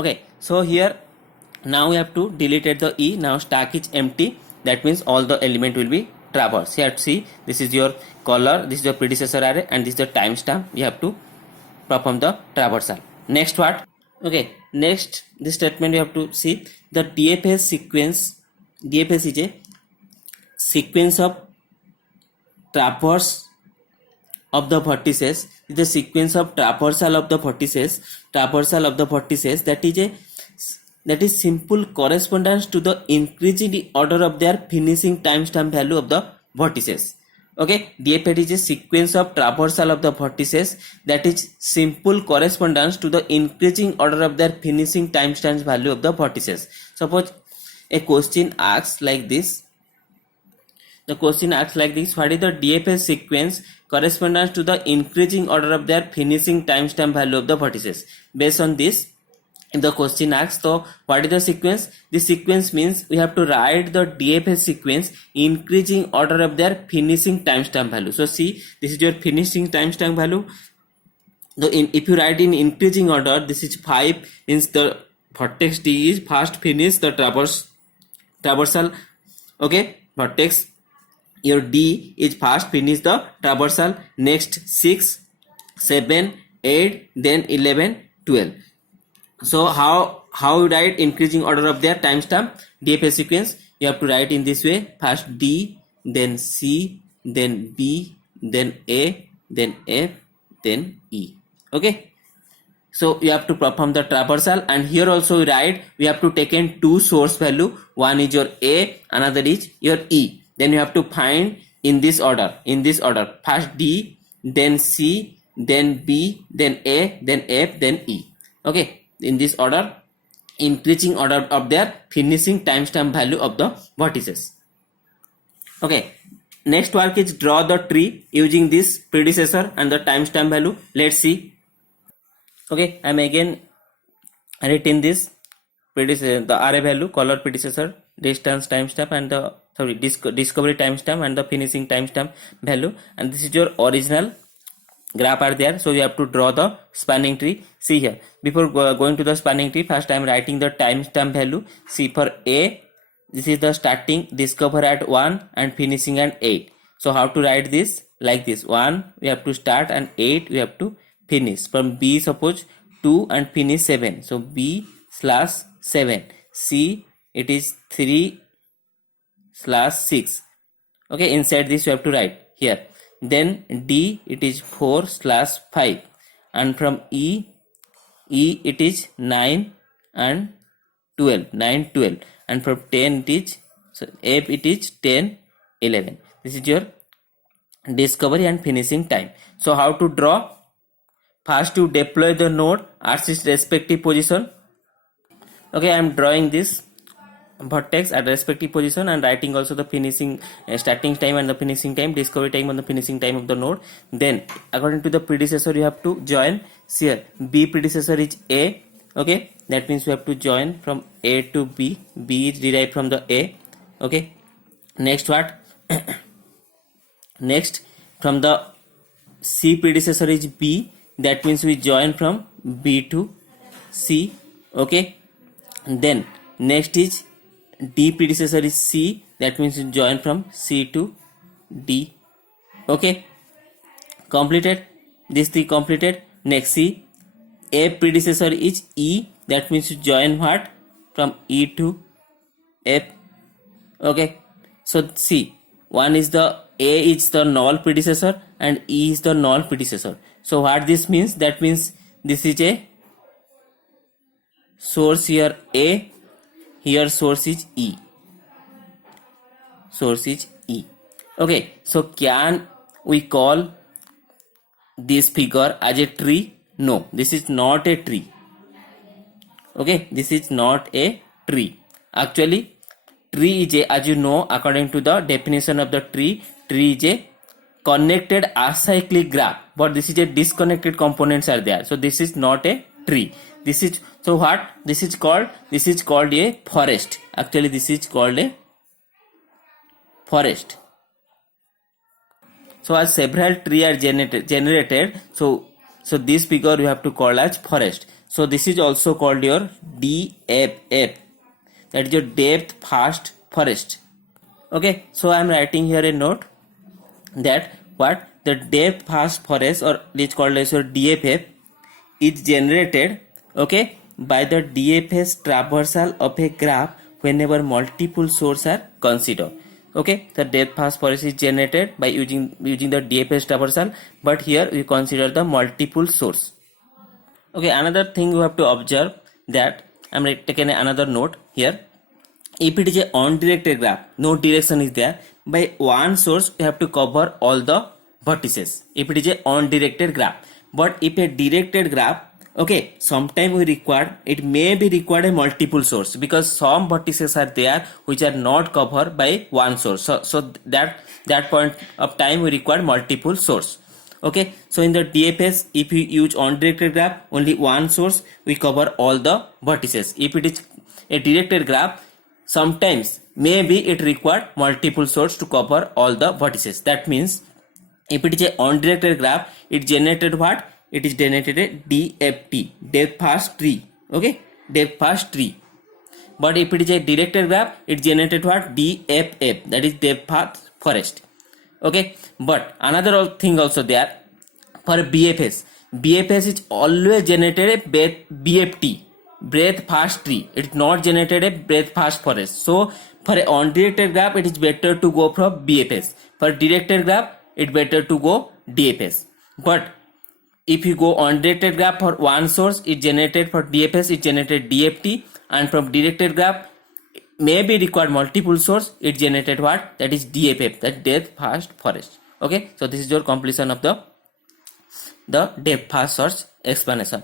Okay, so here now we have to delete the E. Now stack is empty, that means all the element will be traversed. Here see, this is your color, this is your predecessor array, and this is the timestamp. You have to perform the traversal. Next what? Okay, next this statement you have to see the DFS sequence. DFS is a sequence of traverse of the vertices, is the sequence of traversal of the vertices, that is simple correspondence to the increasing order of their finishing timestamp value of the vertices. Okay, DFS is a sequence of traversal of the vertices that is simple correspondence to the increasing order of their finishing timestamp value of the vertices. Suppose a question asks like this. The question asks like this: what is the DFS sequence correspondence to the increasing order of their finishing timestamp value of the vertices? Based on this, if the question asks, so what is the sequence? This sequence means we have to write the DFS sequence increasing order of their finishing timestamp value. So see, this is your finishing timestamp value. If you write in increasing order, this is 5 means the vertex D is first finish the traversal. Okay, vertex your D is first finish the traversal, next 6, 7, 8, then 11, 12. So how you write increasing order of their timestamp DFS sequence? You have to write in this way: first D, then C, then B, then A, then F, then E. Okay, so you have to perform the traversal, and here also we write we have to take in two source value. One is your A, another is your E. Then you have to find in this order, first D, then C, then B, then A, then F, then E. Okay, in this order, increasing order of their finishing timestamp value of the vertices. Okay, next work is draw the tree using this predecessor and the timestamp value. Let's see. Okay, I am again written this predecessor, the array value, color predecessor, distance timestamp, and the discovery timestamp and the finishing timestamp value, and this is your original graph are there. So you have to draw the spanning tree. See here, before going to the spanning tree, first I am writing the timestamp value. See, for A, this is the starting discover at 1 and finishing at 8. So how to write this? Like this: 1 we have to start and 8 we have to finish. From B, suppose 2 and finish 7, so B/7. C, it is 3/6. Okay, inside this you have to write here. Then D, it is 4/5, and from E it is 9 and 12, 9, 12, and from 10 it is, so F it is 10, 11. This is your discovery and finishing time. So how to draw? First you deploy the node at its respective position. Okay, I am drawing this vertex at respective position and writing also the finishing starting time and the finishing time, discovery time and the finishing time of the node. Then according to the predecessor you have to join. See here, B predecessor is A. Okay, that means you have to join from A to B. B is derived from the A. Okay, next what? Next, from the C predecessor is B, that means we join from B to C. Okay, then next is D predecessor is C, that means you join from C to D. Okay, completed. This thing completed. Next, C, A predecessor is E, that means you join what? From E to F. Okay, so see, one is the A is the null predecessor and E is the null predecessor. So what this means? That means this is a source here A, here source is E. Source is E. Okay, so can we call this figure as a tree? No, this is not a tree. Okay, this is not a tree. Actually, tree is a, as you know, according to the definition of the tree is a connected acyclic graph, but this is a disconnected components are there. So this is not a tree. This is, so what this is called? This is called a forest. Actually, this is called a forest. So as several trees are generated, so this figure you have to call as forest. So this is also called your DFF, that is your depth first forest. Okay, so I am writing here a note that what the depth first forest, or it is called as your DFF, is generated, okay, by the DFS traversal of a graph whenever multiple sources are considered. Okay, the depth first forest is generated by using the DFS traversal, but here we consider the multiple source. Okay, another thing you have to observe, that I'm taking another note here. If it is a undirected graph, no direction is there, by one source you have to cover all the vertices if it is a undirected graph. But if a directed graph, okay, sometime we require, it may be required a multiple source, because some vertices are there which are not covered by one source. So that point of time we require multiple source. Okay, so in the DFS, if you use undirected graph, only one source, we cover all the vertices. If it is a directed graph, sometimes maybe it required multiple source to cover all the vertices. That means if it is a undirected graph, it generated what? It is generated a DFT, depth first tree. Okay, depth first tree. But if it is a directed graph, it generated what? DFF, that is depth first forest. Okay, but another thing also there, for BFS is always generated a BFT, breadth first tree. It is not generated a breadth first forest. So for a undirected graph, it is better to go from BFS. For directed graph, it better to go DFS. But if you go undirected graph for one source, it generated for DFS, it generated DFT, and from directed graph maybe required multiple source, it generated what? That is DFF, that depth first forest. Okay, so this is your completion of the depth first source explanation.